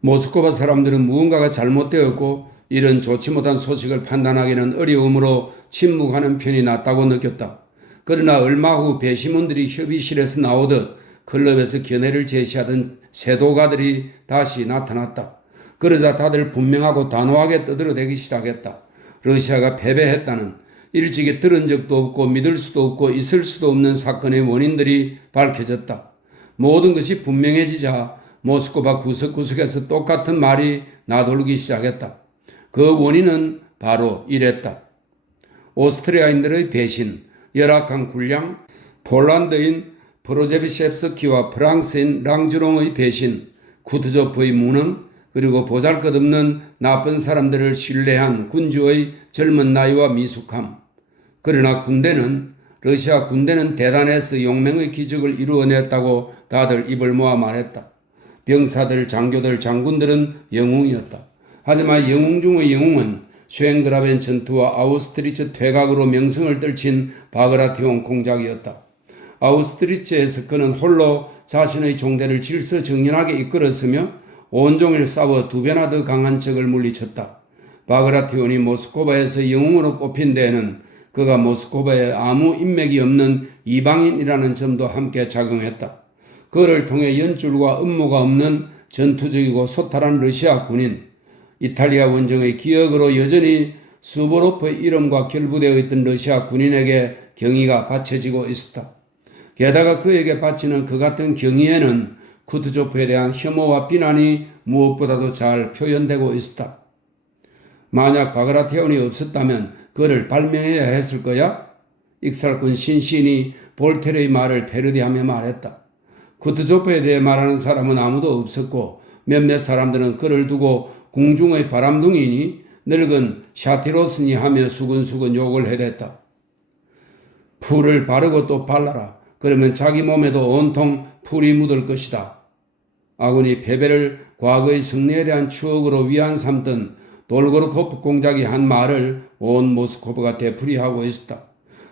모스크바 사람들은 무언가가 잘못되었고 이런 좋지 못한 소식을 판단하기는 어려우므로 침묵하는 편이 낫다고 느꼈다. 그러나 얼마 후 배심원들이 협의실에서 나오듯 클럽에서 견해를 제시하던 세도가들이 다시 나타났다. 그러자 다들 분명하고 단호하게 떠들어대기 시작했다. 러시아가 패배했다는 일찍이 들은 적도 없고 믿을 수도 없고 있을 수도 없는 사건의 원인들이 밝혀졌다. 모든 것이 분명해지자 모스크바 구석구석에서 똑같은 말이 나돌기 시작했다. 그 원인은 바로 이랬다. 오스트리아인들의 배신, 열악한 군량, 폴란드인 프로제비셰프스키와 프랑스인 랑주롱의 배신, 쿠트조프의 무능, 그리고 보잘것없는 나쁜 사람들을 신뢰한 군주의 젊은 나이와 미숙함. 그러나 러시아 군대는 대단해서 용맹의 기적을 이루어냈다고 다들 입을 모아 말했다. 병사들, 장교들, 장군들은 영웅이었다. 하지만 영웅 중의 영웅은 쉔그라벤 전투와 아우스트리츠 퇴각으로 명성을 떨친 바그라티온 공작이었다. 아우스트리츠에서 그는 홀로 자신의 종대를 질서정연하게 이끌었으며 온종일 싸워 2배나 더 강한 적을 물리쳤다. 바그라티온이 모스크바에서 영웅으로 꼽힌 데에는 그가 모스크바에 아무 인맥이 없는 이방인이라는 점도 함께 작용했다. 그를 통해 연줄과 음모가 없는 전투적이고 소탈한 러시아 군인, 이탈리아 원정의 기억으로 여전히 수보로프의 이름과 결부되어 있던 러시아 군인에게 경의가 바쳐지고 있었다. 게다가 그에게 바치는 그 같은 경의에는 쿠트조프에 대한 혐오와 비난이 무엇보다도 잘 표현되고 있었다. 만약 바그라티온이 없었다면 그를 발명해야 했을 거야? 익살꾼 신신이 볼테르의 말을 패러디하며 말했다. 쿠트조프에 대해 말하는 사람은 아무도 없었고 몇몇 사람들은 그를 두고 궁중의 바람둥이니 늙은 샤티로스니 하며 수근수근 욕을 해댔다. 풀을 바르고 또 발라라. 그러면 자기 몸에도 온통 풀이 묻을 것이다. 아군이 패배를 과거의 승리에 대한 추억으로 위안 삼던 돌고르코프 공작이 한 말을 온 모스크바가 되풀이하고 있었다.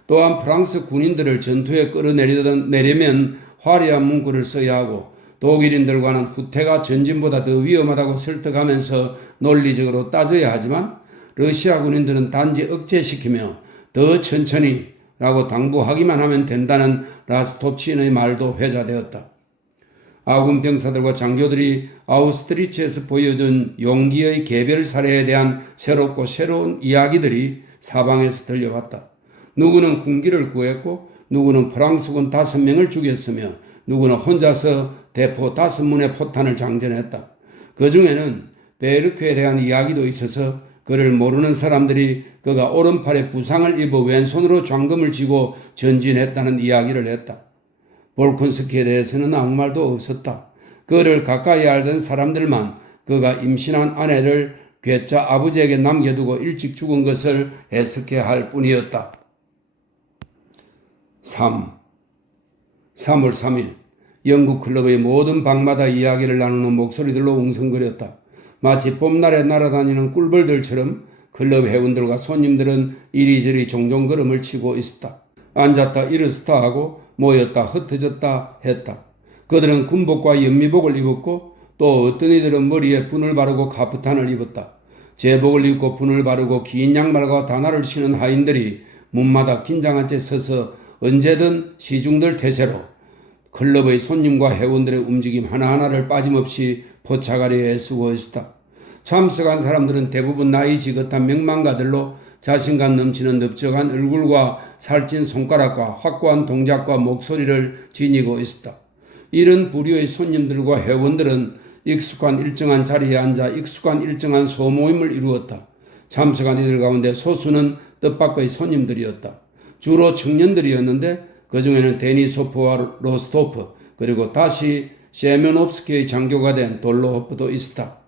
또한 프랑스 군인들을 전투에 끌어내려면 화려한 문구를 써야 하고 독일인들과는 후퇴가 전진보다 더 위험하다고 설득하면서 논리적으로 따져야 하지만 러시아 군인들은 단지 억제시키며 더 천천히 라고 당부하기만 하면 된다는 라스톱친의 말도 회자되었다. 아군 병사들과 장교들이 아우스트리츠에서 보여준 용기의 개별 사례에 대한 새롭고 새로운 이야기들이 사방에서 들려왔다. 누구는 군기를 구했고 누구는 프랑스군 5명을 죽였으며 누구는 혼자서 대포 5문의 포탄을 장전했다. 그 중에는 베르크에 대한 이야기도 있어서 그를 모르는 사람들이 그가 오른팔에 부상을 입어 왼손으로 장검을 쥐고 전진했다는 이야기를 했다. 볼콘스키에 대해서는 아무 말도 없었다. 그를 가까이 알던 사람들만 그가 임신한 아내를 괴짜 아버지에게 남겨두고 일찍 죽은 것을 해석해야 할 뿐이었다. 3월 3일 영국 클럽의 모든 방마다 이야기를 나누는 목소리들로 웅성거렸다. 마치 봄날에 날아다니는 꿀벌들처럼 클럽 회원들과 손님들은 이리저리 종종 걸음을 치고 있었다. 앉았다 일어섰다 하고 모였다 흩어졌다 했다. 그들은 군복과 연미복을 입었고 또 어떤 이들은 머리에 분을 바르고 카프탄을 입었다. 제복을 입고 분을 바르고 긴 양말과 단화를 신은 하인들이 문마다 긴장한 채 서서 언제든 시중들 태세로 클럽의 손님과 회원들의 움직임 하나하나를 빠짐없이 포착하려 애쓰고 있었다. 참석한 사람들은 대부분 나이 지긋한 명망가들로 자신감 넘치는 넓적한 얼굴과 살찐 손가락과 확고한 동작과 목소리를 지니고 있었다. 이런 부류의 손님들과 회원들은 익숙한 일정한 자리에 앉아 익숙한 일정한 소모임을 이루었다. 참석한 이들 가운데 소수는 뜻밖의 손님들이었다. 주로 청년들이었는데 그 중에는 데니소프와 로스토프 그리고 다시 세면옵스키의 장교가 된 돌로호프도 있었다.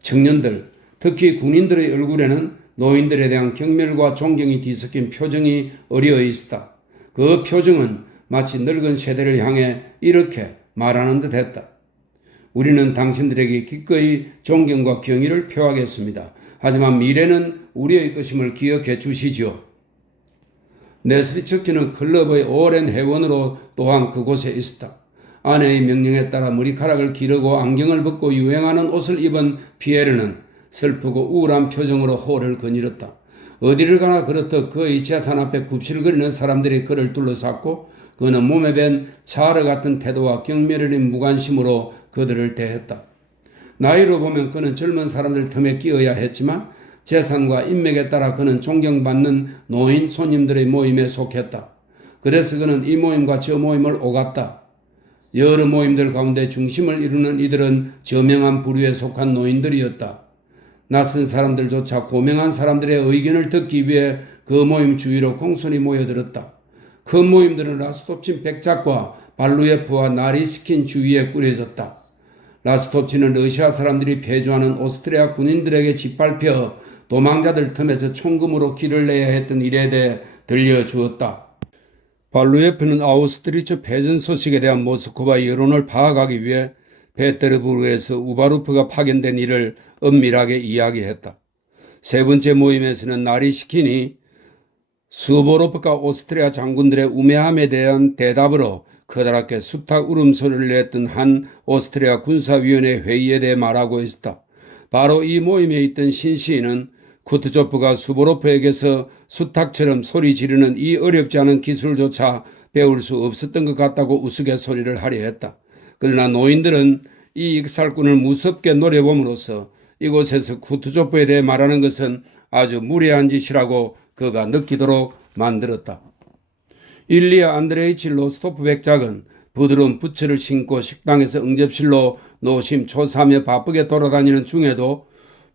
청년들, 특히 군인들의 얼굴에는 노인들에 대한 경멸과 존경이 뒤섞인 표정이 어리어 있었다. 그 표정은 마치 늙은 세대를 향해 이렇게 말하는 듯 했다. 우리는 당신들에게 기꺼이 존경과 경의를 표하겠습니다. 하지만 미래는 우리의 것임을 기억해 주시지요. 네스리 척키는 클럽의 오랜 회원으로 또한 그곳에 있었다. 아내의 명령에 따라 머리카락을 기르고 안경을 벗고 유행하는 옷을 입은 피에르는 슬프고 우울한 표정으로 홀을 거닐었다. 어디를 가나 그렇듯 그의 재산 앞에 굽실거리는 사람들이 그를 둘러쌌고 그는 몸에 밴 차르 같은 태도와 경멸어린 무관심으로 그들을 대했다. 나이로 보면 그는 젊은 사람들 틈에 끼어야 했지만 재산과 인맥에 따라 그는 존경받는 노인 손님들의 모임에 속했다. 그래서 그는 이 모임과 저 모임을 오갔다. 여러 모임들 가운데 중심을 이루는 이들은 저명한 부류에 속한 노인들이었다. 낯선 사람들조차 고명한 사람들의 의견을 듣기 위해 그 모임 주위로 공손히 모여들었다. 그 모임들은 라스톱친 백작과 발루예프와 나리스킨 주위에 꾸려졌다. 라스톱친은 러시아 사람들이 패주하는 오스트리아 군인들에게 짓밟혀 도망자들 틈에서 총금으로 길을 내야 했던 일에 대해 들려주었다. 발루예프는 아우스트리츠 패전 소식에 대한 모스크바의 여론을 파악하기 위해 페테르부르크에서 우바루프가 파견된 일을 은밀하게 이야기했다. 세 번째 모임에서는 나리시킨이 스보로프가 오스트리아 장군들의 우매함에 대한 대답으로 커다랗게 수탉 울음소리를 냈던 한 오스트리아 군사위원회 회의에 대해 말하고 있었다. 바로 이 모임에 있던 신시인은 쿠트조프가 수보로프에게서 수탉처럼 소리 지르는 이 어렵지 않은 기술조차 배울 수 없었던 것 같다고 우스갯소리를 하려 했다. 그러나 노인들은 이 익살꾼을 무섭게 노려봄으로써 이곳에서 쿠트조프에 대해 말하는 것은 아주 무례한 짓이라고 그가 느끼도록 만들었다. 일리아 안드레이치 로스토프 백작은 부드러운 부츠를 신고 식당에서 응접실로 노심초사하며 바쁘게 돌아다니는 중에도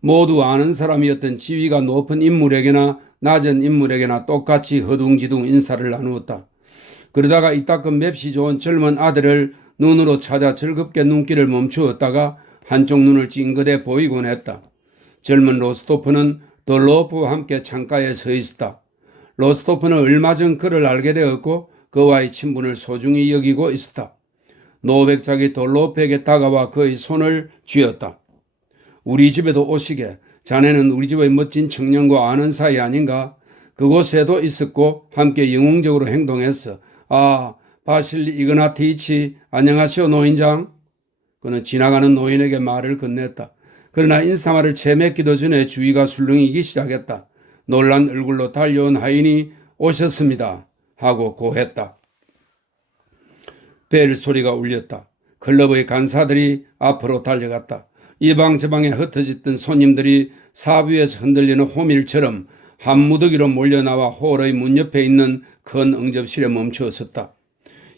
모두 아는 사람이었던 지위가 높은 인물에게나 낮은 인물에게나 똑같이 허둥지둥 인사를 나누었다. 그러다가 이따금 맵시 좋은 젊은 아들을 눈으로 찾아 즐겁게 눈길을 멈추었다가 한쪽 눈을 찡긋해 보이곤 했다. 젊은 로스토프는 돌로프와 함께 창가에 서 있었다. 로스토프는 얼마 전 그를 알게 되었고 그와의 친분을 소중히 여기고 있었다. 노백작이 돌로프에게 다가와 그의 손을 쥐었다. 우리 집에도 오시게. 자네는 우리 집의 멋진 청년과 아는 사이 아닌가? 그곳에도 있었고 함께 영웅적으로 행동했어. 아, 바실리 이그나티치, 안녕하시오 노인장. 그는 지나가는 노인에게 말을 건넸다. 그러나 인사말을 채 맺기도 전에 주위가 술렁이기 시작했다. 놀란 얼굴로 달려온 하인이 오셨습니다 하고 고했다. 벨 소리가 울렸다. 클럽의 간사들이 앞으로 달려갔다. 이방 저방에 흩어졌던 손님들이 사부에서 흔들리는 호밀처럼 한 무더기로 몰려나와 홀의 문 옆에 있는 큰 응접실에 멈추었었다.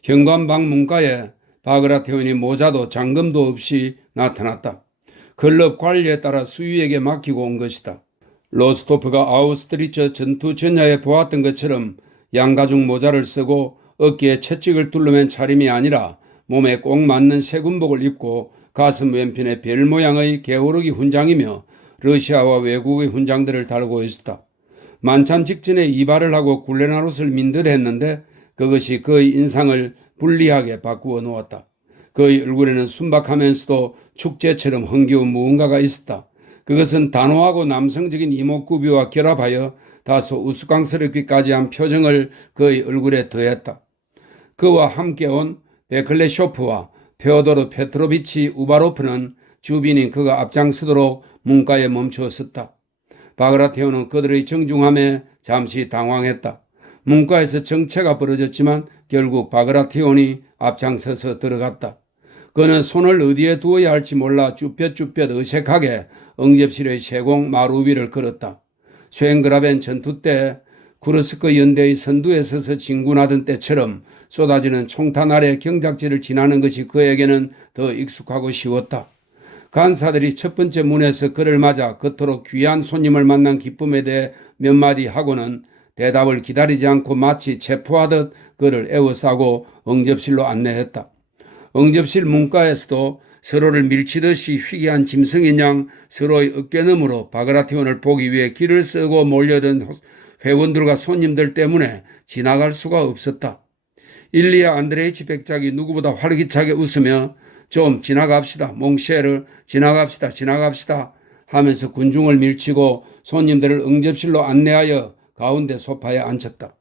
현관방 문가에 바그라테온이 모자도 잠금도 없이 나타났다. 클럽 관리에 따라 수위에게 맡기고 온 것이다. 로스토프가 아우스트리츠 전투 전야에 보았던 것처럼 양가죽 모자를 쓰고 어깨에 채찍을 둘러맨 차림이 아니라 몸에 꼭 맞는 새 군복을 입고 가슴 왼편에 별 모양의 게오르기 훈장이며 러시아와 외국의 훈장들을 달고 있었다. 만찬 직전에 이발을 하고 굴레난 옷을 민 듯 했는데 그것이 그의 인상을 불리하게 바꾸어 놓았다. 그의 얼굴에는 순박하면서도 축제처럼 흥겨운 무언가가 있었다. 그것은 단호하고 남성적인 이목구비와 결합하여 다소 우스꽝스럽기까지 한 표정을 그의 얼굴에 더했다. 그와 함께 온 베클레쇼프와 페오도르 페트로비치 우바로프는 주빈인 그가 앞장서도록 문가에 멈추어 섰다. 바그라티온은 그들의 정중함에 잠시 당황했다. 문가에서 정체가 벌어졌지만 결국 바그라티온이 앞장서서 들어갔다. 그는 손을 어디에 두어야 할지 몰라 쭈뼛쭈뼛 어색하게 응접실의 세공 마루 위를 걸었다. 쉔그라벤 전투 때 쿠르스크 연대의 선두에 서서 진군하던 때처럼 쏟아지는 총탄 아래 경작지를 지나는 것이 그에게는 더 익숙하고 쉬웠다. 간사들이 첫 번째 문에서 그를 맞아 그토록 귀한 손님을 만난 기쁨에 대해 몇 마디 하고는 대답을 기다리지 않고 마치 체포하듯 그를 에워싸고 응접실로 안내했다. 응접실 문가에서도 서로를 밀치듯이 희귀한 짐승인 양 서로의 어깨너머로 바그라티온을 보기 위해 길을 쓰고 몰려든 회원들과 손님들 때문에 지나갈 수가 없었다. 일리아 안드레이치 백작이 누구보다 활기차게 웃으며 좀 지나갑시다, 몽쉐르, 지나갑시다 하면서 군중을 밀치고 손님들을 응접실로 안내하여 가운데 소파에 앉혔다.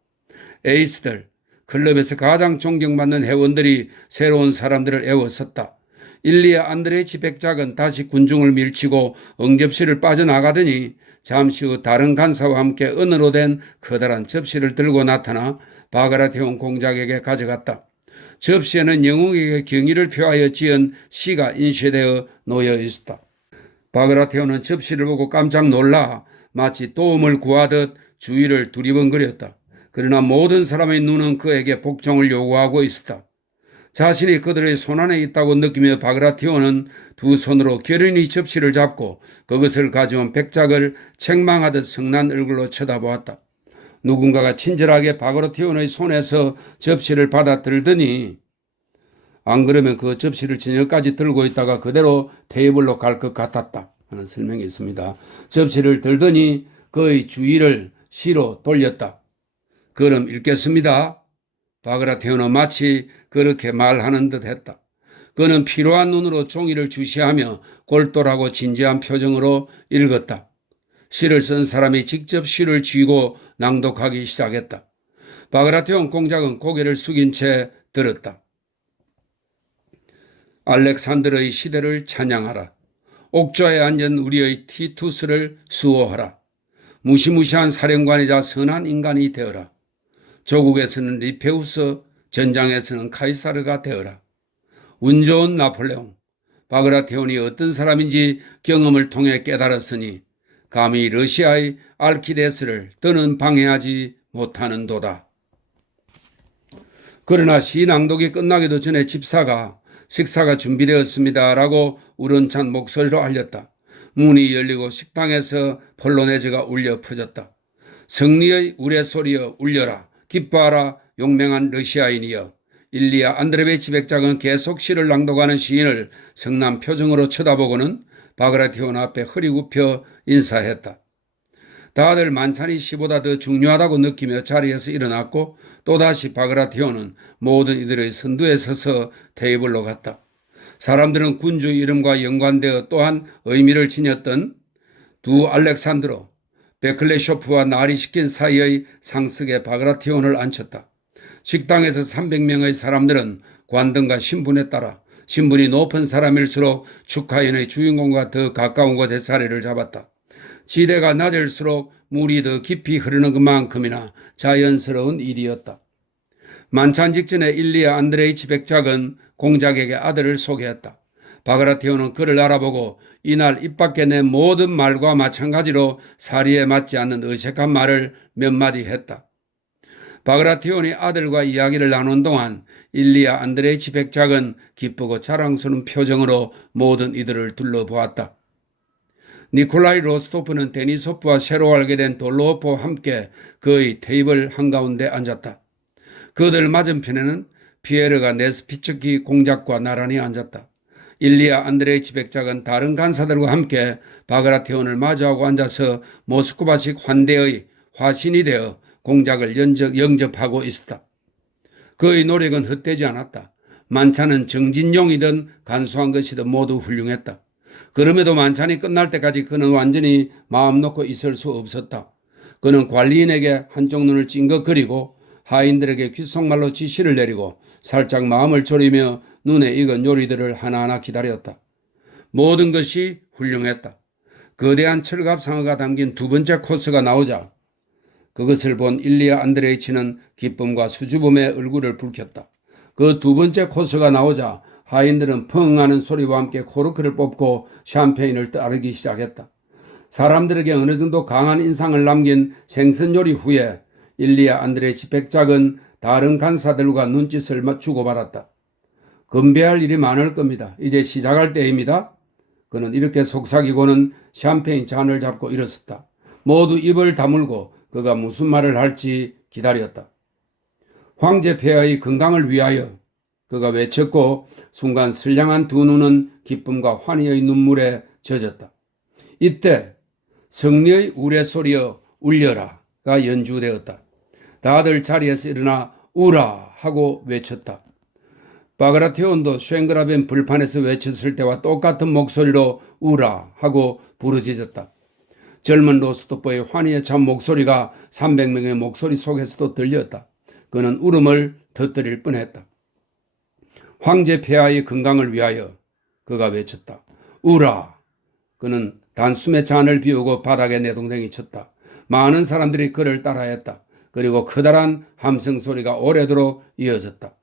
에이스들, 클럽에서 가장 존경받는 회원들이 새로운 사람들을 애워섰다. 일리아 안드레이치 백작은 다시 군중을 밀치고 응접실을 빠져나가더니 잠시 후 다른 간사와 함께 은으로 된 커다란 접시를 들고 나타나 바그라티온 공작에게 가져갔다. 접시에는 영웅에게 경의를 표하여 지은 시가 인쇄되어 놓여 있었다. 바그라티온은 접시를 보고 깜짝 놀라 마치 도움을 구하듯 주위를 두리번거렸다. 그러나 모든 사람의 눈은 그에게 복종을 요구하고 있었다. 자신이 그들의 손안에 있다고 느끼며 바그라티온은 두 손으로 결연히 접시를 잡고 그것을 가져온 백작을 책망하듯 성난 얼굴로 쳐다보았다. 누군가가 친절하게 바그라티온의 손에서 접시를 받아 들더니 안 그러면 그 접시를 저녁까지 들고 있다가 그대로 테이블로 갈 것 같았다 하는 설명이 있습니다. 접시를 들더니 그의 주위를 시로 돌렸다. 그럼 읽겠습니다. 바그라티온은 마치 그렇게 말하는 듯 했다. 그는 피로한 눈으로 종이를 주시하며 골똘하고 진지한 표정으로 읽었다. 시를 쓴 사람이 직접 시를 쥐고 낭독하기 시작했다. 바그라티온 공작은 고개를 숙인 채 들었다. 알렉산드르의 시대를 찬양하라. 옥좌에 앉은 우리의 티투스를 수호하라. 무시무시한 사령관이자 선한 인간이 되어라. 조국에서는 리페우스, 전장에서는 카이사르가 되어라. 운 좋은 나폴레옹, 바그라티온이 어떤 사람인지 경험을 통해 깨달았으니 감히 러시아의 알키데스를 더는 방해하지 못하는도다. 그러나 시 낭독이 끝나기도 전에 집사가 식사가 준비되었습니다라고 우렁찬 목소리로 알렸다. 문이 열리고 식당에서 폴로네즈가 울려 퍼졌다. 승리의 우레소리여 울려라. 기뻐하라 용맹한 러시아인이여. 일리아 안드레베이치 백작은 계속 시를 낭독하는 시인을 성난 표정으로 쳐다보고는 바그라티온 앞에 허리 굽혀 인사했다. 다들 만찬이 시보다 더 중요하다고 느끼며 자리에서 일어났고 또다시 바그라티온은 모든 이들의 선두에 서서 테이블로 갔다. 사람들은 군주의 이름과 연관되어 또한 의미를 지녔던 두 알렉산드로, 베클레쇼프와 나리시킨 사이의 상석에 바그라티온을 앉혔다. 식당에서 300명의 사람들은 관등과 신분에 따라 신분이 높은 사람일수록 축하연의 주인공과 더 가까운 곳에 자리를 잡았다. 지대가 낮을수록 물이 더 깊이 흐르는 것만큼이나 자연스러운 일이었다. 만찬 직전에 일리아 안드레이치 백작은 공작에게 아들을 소개했다. 바그라티온은 그를 알아보고 이날 입 밖에 낸 모든 말과 마찬가지로 사리에 맞지 않는 어색한 말을 몇 마디 했다. 바그라티온이 아들과 이야기를 나눈 동안 일리아 안드레이치 백작은 기쁘고 자랑스러운 표정으로 모든 이들을 둘러보았다. 니콜라이 로스토프는 데니소프와 새로 알게 된 돌로호프와 함께 그의 테이블 한가운데 앉았다. 그들 맞은편에는 피에르가 네스피츠키 공작과 나란히 앉았다. 일리아 안드레이치 백작은 다른 간사들과 함께 바그라테온을 마주하고 앉아서 모스크바식 환대의 화신이 되어 공작을 영접하고 있었다. 그의 노력은 헛되지 않았다. 만찬은 정진용이든 간소한 것이든 모두 훌륭했다. 그럼에도 만찬이 끝날 때까지 그는 완전히 마음 놓고 있을 수 없었다. 그는 관리인에게 한쪽 눈을 찡긋거리고 하인들에게 귓속말로 지시를 내리고 살짝 마음을 졸이며 눈에 익은 요리들을 하나하나 기다렸다. 모든 것이 훌륭했다. 거대한 철갑상어가 담긴 두 번째 코스가 나오자 그것을 본 일리아 안드레이치는 기쁨과 수줍음에 얼굴을 붉혔다. 그 두 번째 코스가 나오자 하인들은 펑 하는 소리와 함께 코르크를 뽑고 샴페인을 따르기 시작했다. 사람들에게 어느 정도 강한 인상을 남긴 생선 요리 후에 일리아 안드레이치 백작은 다른 간사들과 눈짓을 주고받았다. 건배할 일이 많을 겁니다. 이제 시작할 때입니다. 그는 이렇게 속삭이고는 샴페인 잔을 잡고 일어섰다. 모두 입을 다물고 그가 무슨 말을 할지 기다렸다. 황제 폐하의 건강을 위하여 그가 외쳤고 순간 선량한 두 눈은 기쁨과 환희의 눈물에 젖었다. 이때 승리의 우레소리여 울려라가 연주되었다. 다들 자리에서 일어나 우라 하고 외쳤다. 바그라테온도 쉔그라벤 불판에서 외쳤을 때와 똑같은 목소리로 우라 하고 부르짖었다. 젊은 로스토프의 환희에 찬 목소리가 300명의 목소리 속에서도 들렸다. 그는 울음을 터뜨릴 뻔했다. 황제 폐하의 건강을 위하여 그가 외쳤다. 우라! 그는 단숨에 잔을 비우고 바닥에 내동댕이 쳤다. 많은 사람들이 그를 따라했다. 그리고 커다란 함성 소리가 오래도록 이어졌다.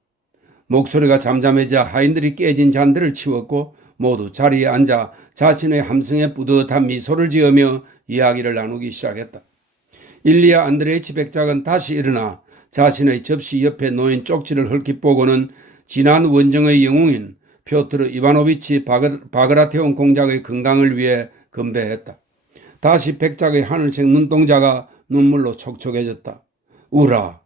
목소리가 잠잠해져 하인들이 깨진 잔들을 치웠고 모두 자리에 앉아 자신의 함성에 뿌듯한 미소를 지으며 이야기를 나누기 시작했다. 일리아 안드레이치 백작은 다시 일어나 자신의 접시 옆에 놓인 쪽지를 헐kit 보고는 지난 원정의 영웅인 표트르 이바노비치 바그라테온 공작의 건강을 위해 건배했다. 다시 백작의 하늘색 눈동자가 눈물로 촉촉해졌다. 우라!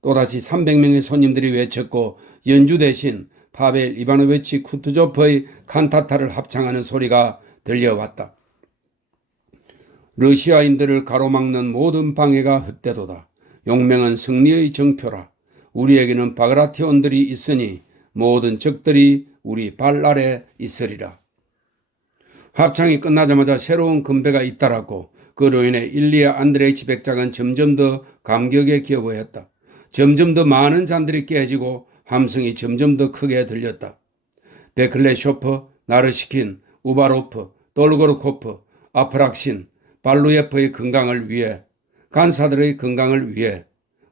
또다시 300명의 손님들이 외쳤고 연주 대신 파벨 이바노비치 쿠투조프의 칸타타를 합창하는 소리가 들려왔다. 러시아인들을 가로막는 모든 방해가 헛되도다. 용맹은 승리의 정표라. 우리에게는 바그라티온들이 있으니 모든 적들이 우리 발 아래 있으리라. 합창이 끝나자마자 새로운 건배가 잇따랐고 그로 인해 일리아 안드레이치 백작은 점점 더 감격에 기어보였다. 점점 더 많은 잔들이 깨지고 함성이 점점 더 크게 들렸다. 베클레쇼프, 나르시킨, 우바로프, 돌고르코프, 아프락신, 발루예프의 건강을 위해, 간사들의 건강을 위해,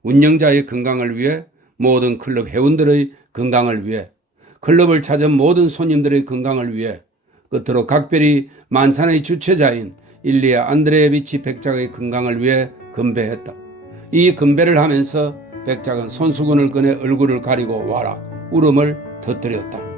운영자의 건강을 위해, 모든 클럽 회원들의 건강을 위해, 클럽을 찾은 모든 손님들의 건강을 위해, 끝으로 각별히 만찬의 주최자인 일리아 안드레예비치 백작의 건강을 위해 건배했다. 이 건배를 하면서 백작은 손수건을 꺼내 얼굴을 가리고 와라 울음을 터뜨렸다.